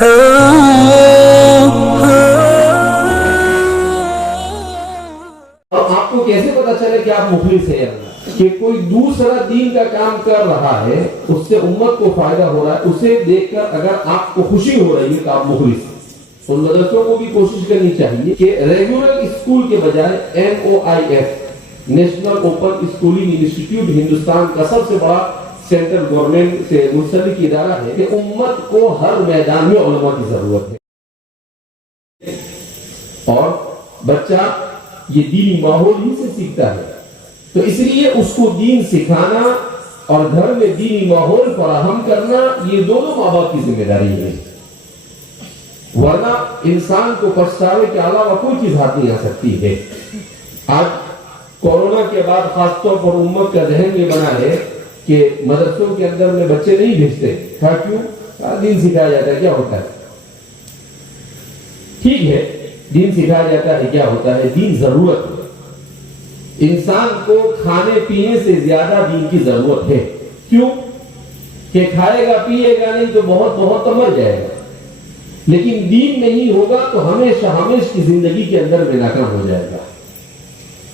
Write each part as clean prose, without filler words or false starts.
اب آپ کو کیسے پتا چلے کہ آپ مخلص ہیں اللہ؟ کہ کوئی دوسرا دین کا کام کر رہا ہے، اس سے امت کو فائدہ ہو رہا ہے، اسے دیکھ کر اگر آپ کو خوشی ہو رہی ہے کہ آپ مخلص ہیں۔ ان مدرسوں کو بھی کوشش کرنی چاہیے کہ ریگولر اسکول کے بجائے NOIS national open schooling institute Hindustan کا سب سے بڑا سینٹرل گورنمنٹ سے منسلک ادارہ ہے کہ امت کو ہر میدان میں علماء کی ضرورت ہے، اور بچہ یہ دینی ماحول ہی سے سیکھتا ہے، تو اس لیے اس کو دین سکھانا اور گھر میں دینی ماحول فراہم کرنا یہ دونوں ماں باپ کی ذمہ داری ہے، ورنہ انسان کو پچھتاوے کے علاوہ کوئی چیز ہاتھ نہیں آ سکتی ہے۔ آج کورونا کے بعد خاص طور پر امت کا ذہن یہ بنا ہے کہ مدرسوں کے اندر میں بچے نہیں بھیجتے، کیوں؟ دین سکھایا جاتا ہے، کیا ہوتا ہے؟ ٹھیک ہے، دین سکھایا جاتا ہے، کیا ہوتا ہے؟ دین ضرورت ہے، انسان کو کھانے پینے سے زیادہ دین کی ضرورت ہے۔ کیوں؟ کہ کھائے گا پیے گا نہیں تو بہت تو مر جائے گا، لیکن دین نہیں ہوگا تو ہمیشہ کی زندگی کے اندر میں ناکام ہو جائے گا،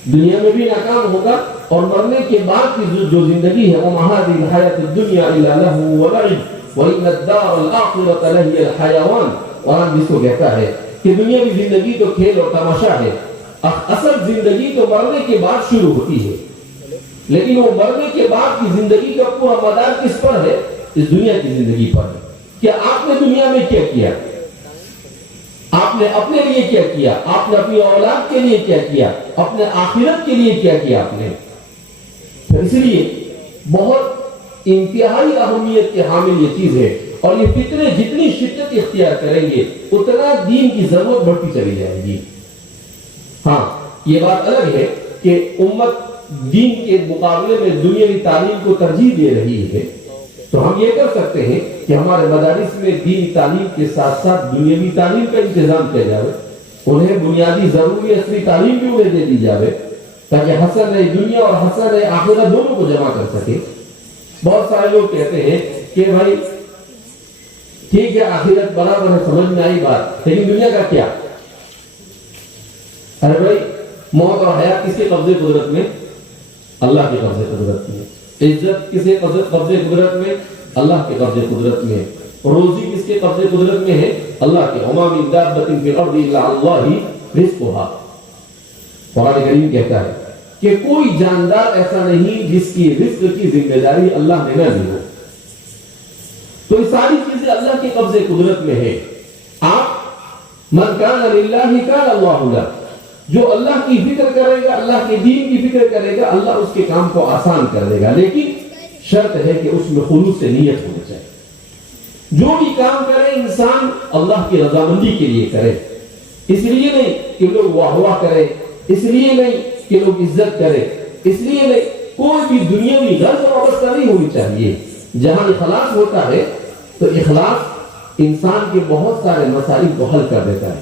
دنیا میں بھی ناکام ہوگا، اور مرنے کے بعد کی جو زندگی ہے وہ مہادی الحیات الدنیا الا لہو ولعب وان الدار الاخرۃ لہی الحیوان، قرآن جس کو کہتا ہے کہ دنیا کی زندگی تو کھیل اور تماشا ہے، اصل زندگی تو مرنے کے بعد شروع ہوتی ہے، لیکن وہ مرنے کے بعد کی زندگی کا پورا مدار کس پر ہے؟ اس دنیا کی زندگی پر ہے۔ کہ آپ نے دنیا میں کیا کیا؟ آپ نے اپنے لیے کیا کیا؟ آپ نے اپنی اولاد کے لیے کیا کیا؟ اپنے آخرت کے لیے کیا کیا آپ نے؟ اس لیے بہت انتہائی اہمیت کے حامل یہ چیز ہے، اور یہ فتنے جتنی شدت اختیار کریں گے اتنا دین کی ضرورت بڑھتی چلی جائے گی۔ ہاں، یہ بات الگ ہے کہ امت دین کے مقابلے میں دنیاوی تعلیم کو ترجیح دے رہی ہے، تو ہم یہ کر سکتے ہیں کہ ہمارے مدارس میں دینی تعلیم کے ساتھ ساتھ دنیاوی تعلیم کا انتظام کیا جائے، انہیں بنیادی ضروری اصلی تعلیم بھی انہیں دے دی جائے، تاکہ حسن دنیا اور حسن آخرت دونوں کو جمع کر سکے۔ بہت سارے لوگ کہتے ہیں کہ بھائی ٹھیک ہے آخرت برابر ہے، سمجھ میں آئی بات، لیکن دنیا کا کیا؟ ارے بھائی، موت اور حیات کس کے قبضے قدرت میں؟ اللہ کے قبضے قدرت میں۔ عزت کس کے قبضے قدرت میں؟ اللہ کے قبضے قدرت میں۔ روزی کس کے قبضے قدرت میں ہے؟ اللہ کے۔ وما من دابۃ فی الارض الا اللہ رزقها، قرآن کریم کہتا ہے کہ کوئی جاندار ایسا نہیں جس کی رزق کی ذمہ داری اللہ نے نہ دی ہو، تو یہ ساری چیزیں اللہ کے قبضے قدرت میں ہے۔ آپ من کان للہ کان اللہ لہ، جو اللہ کی فکر کرے گا، اللہ کے دین کی فکر کرے گا، اللہ اس کے کام کو آسان کر دے گا، لیکن شرط ہے کہ اس میں خلوص سے نیت ہونی چاہیے۔ جو بھی کام کرے انسان اللہ کی رضامندی کے لیے کرے، اس لیے نہیں کہ لوگ واہ واہ کرے، اس لیے نہیں کہ لوگ عزت کرے، اس لیے نہیں، کوئی بھی دنیاوی غرض وابستہ نہیں ہونی چاہیے۔ جہاں اخلاص ہوتا ہے تو اخلاص انسان کے بہت سارے مسائل کو حل کر دیتا ہے۔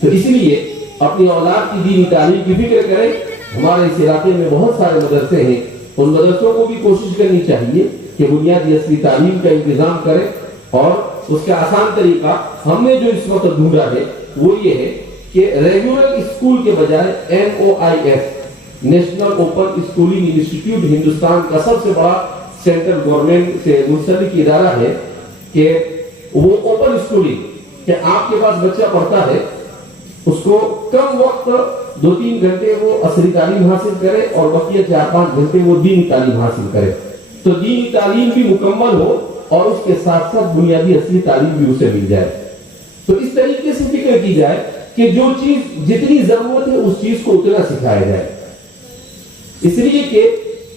تو اس لیے اپنی اولاد کی دینی تعلیم کی فکر کریں۔ ہمارے اس علاقے میں بہت سارے مدرسے ہیں، ان مدرسوں کو بھی کوشش کرنی چاہیے کہ بنیادی اصلی تعلیم کا انتظام کریں، اور اس کا آسان طریقہ ہم نے جو اس وقت ڈھونڈا ہے وہ یہ ہے کہ ریگولر اسکول کے بجائے NOIS national open schooling institute Hindustan کا سب سے بڑا سینٹرل گورنمنٹ سے منسلک ادارہ ہے کہ وہ اوپن اسکولنگ، کہ آپ کے پاس بچہ پڑھتا ہے اس کو کم وقت 2-3 گھنٹے وہ عصری تعلیم حاصل کرے اور بقیہ 4-5 گھنٹے وہ دینی تعلیم حاصل کرے، تو دینی تعلیم بھی مکمل ہو اور اس کے ساتھ ساتھ بنیادی اصلی تعلیم بھی اسے مل جائے۔ تو اس طریقے سے فکر کی جائے کہ جو چیز جتنی ضرورت ہے اس چیز کو اتنا سکھایا جائے، اس لیے کہ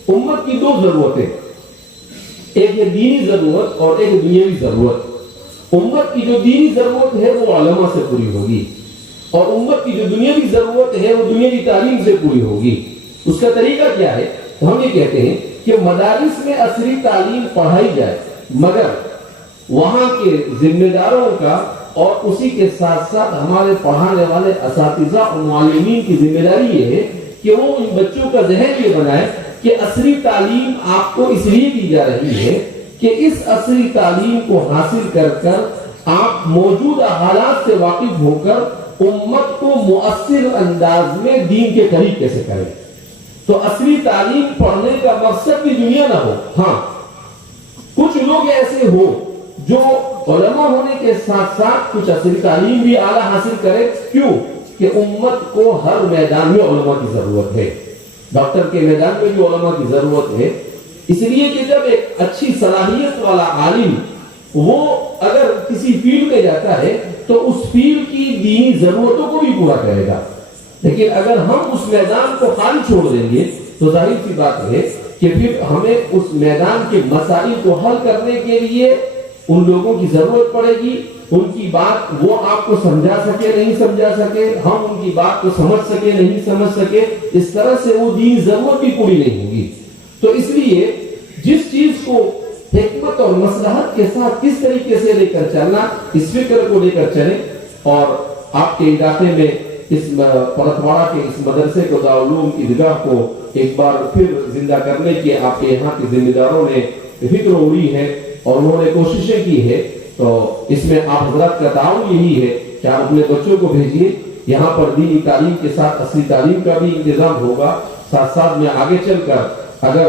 امت کی 2 ضرورتیں، ایک ہے دینی ضرورت اور ایک دنیاوی ضرورت۔ امت کی جو دینی ضرورت ہے وہ علماء سے پوری ہوگی، اور امت کی جو دنیاوی ضرورت ہے وہ دنیاوی تعلیم سے پوری ہوگی۔ اس کا طریقہ کیا ہے؟ ہم یہ کہتے ہیں کہ مدارس میں عصری تعلیم پڑھائی جائے، مگر وہاں کے ذمہ داروں کا اور اسی کے ساتھ ساتھ ہمارے پڑھانے والے اساتذہ اور معلمین کی ذمہ داری یہ ہے کہ وہ ان بچوں کا ذہن یہ بنائے کہ عصری تعلیم آپ کو اس لیے دی جا رہی ہے کہ اس عصری تعلیم کو حاصل کر کر آپ موجودہ حالات سے واقف ہو کر امت کو مؤثر انداز میں دین کے قریب کیسے کریں. تو اصلی تعلیم پڑھنے کا مقصد بھی دنیا نہ ہو. ہاں کچھ لوگ ایسے ہو جو علماء ہونے کے ساتھ ساتھ کچھ اصلی تعلیم بھی اعلیٰ حاصل کرے. کیوں کہ امت کو ہر میدان میں علماء کی ضرورت ہے. ڈاکٹر کے میدان میں بھی علماء کی ضرورت ہے. اس لیے کہ جب ایک اچھی صلاحیت والا عالم وہ اگر کسی فیلڈ میں جاتا ہے تو اس فیلڈ کی دینی ضرورتوں کو بھی پورا کرے گا. لیکن اگر ہم اس میدان کو خالی چھوڑ دیں گے تو ظاہر سی بات ہے کہ پھر ہمیں اس میدان کے مسائل کو حل کرنے کے لیے ان لوگوں کی ضرورت پڑے گی. ان کی بات وہ آپ کو سمجھا سکے نہیں سمجھا سکے, ہم ان کی بات کو سمجھ سکے نہیں سمجھ سکے, اس طرح سے وہ دین ضرورت بھی پوری نہیں ہوگی. تو اس لیے جس چیز کو حکمت اور مصلحت کے ساتھ کس طریقے سے لے کر چلنا, اس فکر کو لے کر چلیں. اور آپ کے علاقے میں اس پرتواڑا کے اس مدرسے کو دارالعلوم عیدگاہ کو ایک بار پھر زندہ کرنے کی آپ کے یہاں کے ذمہ داروں نے فکر اڑی ہے اور انہوں نے کوششیں کی ہے. تو اس میں آپ حضرات کا تعاون یہی ہے کہ آپ اپنے بچوں کو بھیجیے. یہاں پر دینی تعلیم کے ساتھ اصلی تعلیم کا بھی انتظام ہوگا. ساتھ ساتھ میں آگے چل کر اگر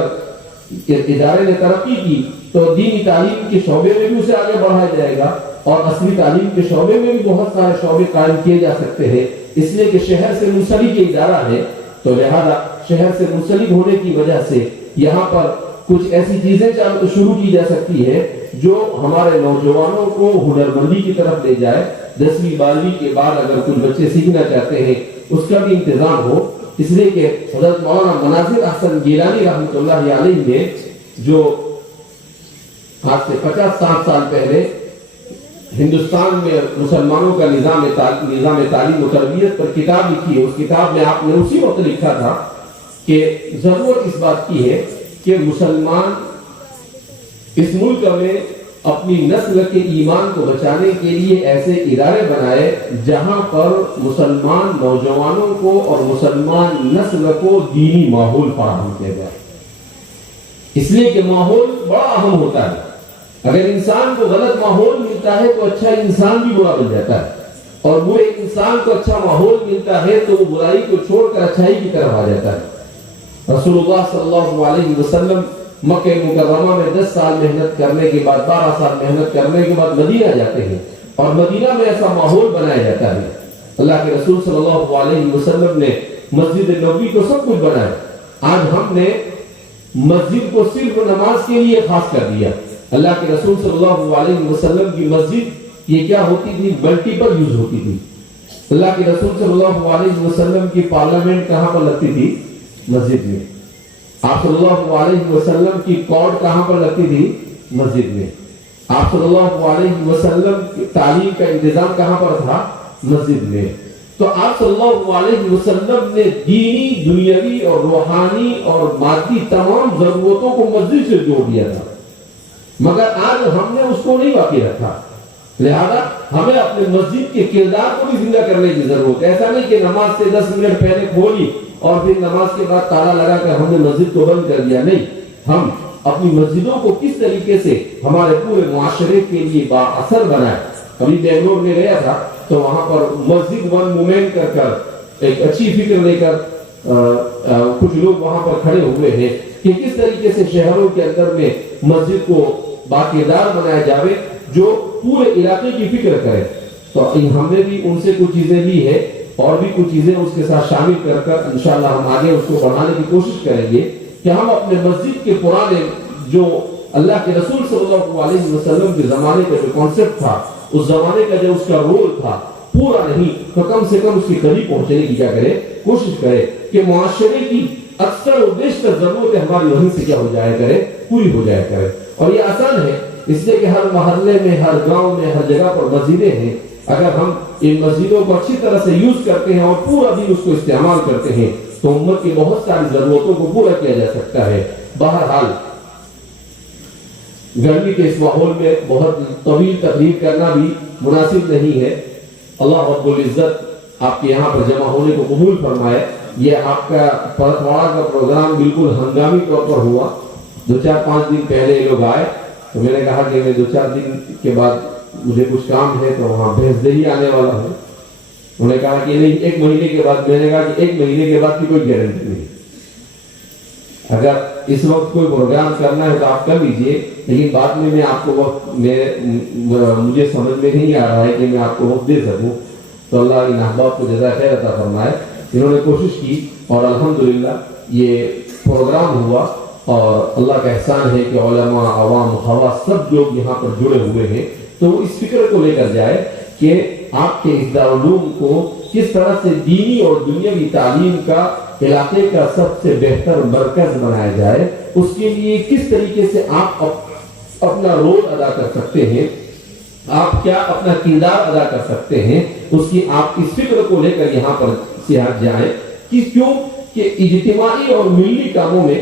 ادارے نے ترقی کی تو دینی تعلیم کے شعبے میں بھی اسے آگے بڑھایا جائے گا اور اصلی تعلیم کے شعبے میں بھی بہت سارے شعبے قائم کیے جا سکتے ہیں. اس لیے کہ شہر سے منسلک ادارہ ہے تو لہذا شہر سے منسلک ہونے کی وجہ سے یہاں پر کچھ ایسی چیزیں شروع کی جا سکتی ہے جو ہمارے نوجوانوں کو ہنرمندی کی طرف لے جائے. 10ویں 12ویں کے بعد اگر کچھ بچے سیکھنا چاہتے ہیں اس کا بھی انتظام ہو. اس لیے کہ حضرت مولانا مناظر احسن گیلانی رحمۃ اللہ علیہ نے جو آج سے 50-60 سال پہلے ہندوستان میں مسلمانوں کا نظام تعلیم و تربیت پر کتاب لکھی ہے, اس کتاب میں آپ نے اسی وقت لکھا تھا کہ ضرورت اس بات کی ہے کہ مسلمان اس ملک میں اپنی نسل کے ایمان کو بچانے کے لیے ایسے ادارے بنائے جہاں پر مسلمان نوجوانوں کو اور مسلمان نسل کو دینی ماحول فراہم کیا جائے. اس لیے کہ ماحول بڑا اہم ہوتا ہے. اگر انسان کو غلط ماحول ملتا ہے تو اچھا انسان بھی برا بن جاتا ہے, اور برے انسان کو اچھا ماحول ملتا ہے تو وہ برائی کو چھوڑ کر اچھائی کی طرف آ جاتا ہے. رسول اللہ صلی اللہ علیہ وسلم مکہ مکرمہ میں 10 سال محنت کرنے کے بعد 12 سال محنت کرنے کے بعد مدینہ جاتے ہیں اور مدینہ میں ایسا ماحول بنایا جاتا ہے. اللہ کے رسول صلی اللہ علیہ وسلم نے مسجد نبوی کو سب کچھ بنایا. آج ہم نے مسجد کو صرف نماز کے لیے خاص کر دیا. اللہ کے رسول صلی اللہ علیہ وسلم کی مسجد یہ کیا ہوتی تھی, ملٹیپل یوز ہوتی تھی. اللہ کے رسول صلی اللہ علیہ وسلم کی پارلیمنٹ کہاں پر لگتی تھی؟ مسجد میں. آپ صلی اللہ علیہ وسلم کی کورٹ کہاں پر لگتی تھی؟ مسجد میں. آپ صلی اللہ علیہ وسلم کی تعلیم کا انتظام کہاں پر تھا؟ مسجد میں. تو آپ صلی اللہ علیہ وسلم نے دینی, دنیاوی اور روحانی اور مادی تمام ضرورتوں کو مسجد سے جوڑ دیا تھا, مگر آج ہم نے اس کو نہیں باقی رکھا. لہذا ہمیں اپنے مسجد کے کردار کو بھی زندہ کرنے کی ضرورت ہے. ایسا نہیں کہ نماز سے 10 منٹ پہلے کھولی اور پھر نماز کے بعد تالا لگا کر ہم نے مسجد کو بند کر دیا. نہیں, ہم اپنی مسجدوں کو کس طریقے سے ہمارے پورے معاشرے کے لیے بااثر بنائے. ابھی بنگلور میں گیا تھا تو وہاں پر مسجد ون مومنٹ کر ایک اچھی فکر لے کر کچھ لوگ وہاں پر کھڑے ہوئے ہیں کہ کس طریقے سے شہروں کے اندر میں مسجد کو باقیدار بنایا جاوے جو پورے علاقے کی فکر کرے. تو ہم نے بھی ان سے کچھ چیزیں لی ہے اور بھی کچھ چیزیں اس کے ساتھ شامل کر کر انشاءاللہ ہم آگے اس کو بڑھانے کی کوشش کریں گے کہ ہم اپنے مسجد کے پرانے جو اللہ کے رسول صلی اللہ علیہ وسلم کے زمانے کا جو کانسیپٹ تھا, اس زمانے کا جو اس کا رول تھا, پورا نہیں تو کم سے کم اس کے قریب پہنچنے کی کیا کرے, کوشش کرے کہ معاشرے کی اکثر و بیشتر ضرورتیں ہماری وہیں سے کیا ہو جایا کرے, پوری ہو جایا کرے. اور یہ آسان ہے اس لیے کہ ہر محلے میں, ہر گاؤں میں, ہر جگہ پر مسجدیں ہیں. اگر ہم ان مسجدوں کو اچھی طرح سے یوز کرتے ہیں اور پورا دن اس کو استعمال کرتے ہیں تو امت کی بہت ساری ضرورتوں کو پورا کیا جا سکتا ہے. بہرحال گرمی کے اس ماحول میں بہت طویل تقریر کرنا بھی مناسب نہیں ہے. اللہ رب العزت آپ کے یہاں پر جمع ہونے کو قبول فرمائے. یہ آپ کا پرتواڑا کا پروگرام بالکل ہنگامی طور پر ہوا. 2-4-5 دن پہلے یہ لوگ آئے تو میں نے کہا کہ میں 2-4 دن کے بعد مجھے کچھ کام ہے تو وہاں بھینسدہی آنے والا ہوں. انہوں نے کہا کہ نہیں 1 مہینے کے بعد. میں نے کہا کہ 1 مہینے کے بعد کی کوئی گارنٹی نہیں. اگر اس وقت کوئی پروگرام کرنا ہے تو آپ کر لیجئے, لیکن بعد میں آپ کو وقت مجھے سمجھ میں نہیں آ رہا ہے کہ میں آپ کو وقت دے سکوں. تو اللہ ان احباب کو جزائے خیر عطا فرمائے. انہوں نے کوشش کی اور الحمدللہ یہ پروگرام ہوا, اور اللہ کا احسان ہے کہ علماء, عوام, خواص سب لوگ یہاں پر جڑے ہوئے ہیں. تو وہ اس فکر کو لے کر جائے کہ آپ کے اس دارالعلوم کو کس طرح سے دینی اور دنیاوی تعلیم کا علاقے کا سب سے بہتر مرکز بنایا جائے. اس کے لیے کس طریقے سے آپ اپنا رول ادا کر سکتے ہیں, آپ کیا اپنا کردار ادا کر سکتے ہیں, اس کی آپ اس فکر کو لے کر یہاں پر سیاحت جائیں. کہ کیوں کہ اجتماعی اور ملی کاموں میں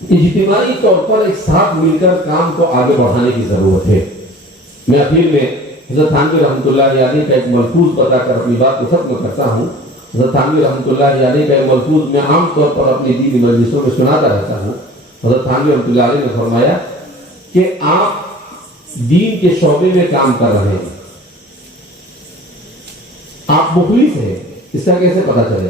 اجتماعی طور پر ایک ساتھ مل کر کام کو آگے بڑھانے کی ضرورت ہے. میں اخیر میں حضرت تھانوی رحمۃ اللہ علیہ کا ایک ملفوظ بتا کر اپنی بات کو ختم کرتا ہوں. حضرت تھانوی رحمۃ اللہ علیہ کا ایک ملفوظ میں عام طور پر اپنی دینی مجلسوں میں سناتا رہتا ہوں. حضرت تھانوی رحمۃ اللہ علیہ نے فرمایا کہ آپ دین کے شعبے میں کام کر رہے ہیں, آپ مخلص ہیں, اس کا کیسے پتا چلے؟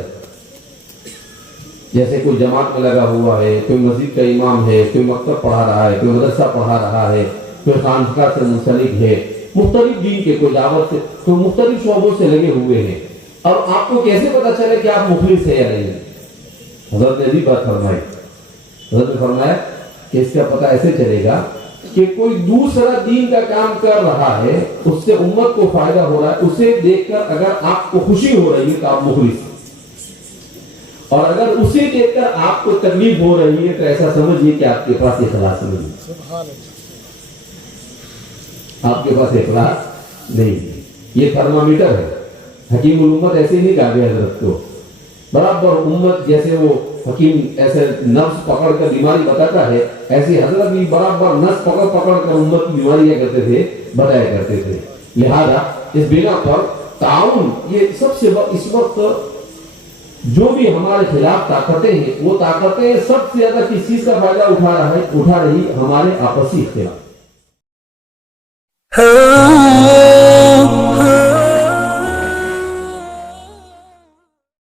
جیسے کوئی جماعت میں لگا ہوا ہے, کوئی مسجد کا امام ہے, کوئی مکتب پڑھا رہا ہے, کوئی مدرسہ پڑھا رہا ہے, کوئی خانقاہ سے منسلک ہے, مختلف دین کے کوئی دعوت سے, کوئی مختلف شعبوں سے لگے ہوئے ہیں, اور آپ کو کیسے پتا چلے کہ آپ مخلص ہیں یا نہیں؟ حضرت نے بھی بات فرمائی. حضرت نے فرمایا کہ اس کا پتہ ایسے چلے گا کہ کوئی دوسرا دین کا کام کر رہا ہے, اس سے امت کو فائدہ ہو رہا ہے, اسے دیکھ کر اگر آپ کو خوشی ہو رہی ہے تو آپ مخلص ہیں, اور اگر اسے دیکھ کر آپ کو تکلیف ہو رہی ہے تو ایسا سمجھیے کہ آپ کے پاس اخلاص نہیں ہے. آپ کے پاس اخلاص نہیں ہے. یہ تھرمامیٹر ہے. حکیم الامت ایسے نہیں کہا گیا حضرت کو. برابر امت جیسے وہ حکیم ایسے نفس پکڑ کر بیماری بتاتا ہے, ایسے حضرت بھی برابر نفس پکڑ کر امت کی بیماریاں کرتے تھے, بتایا کرتے تھے. لہذا اس بنا پر تعاون یہ سب سے اس وقت جو بھی ہمارے خلاف طاقتیں ہیں, وہ طاقتیں سب سے زیادہ کس چیز کا فائدہ اٹھا رہی ہمارے آپسی اختلاف.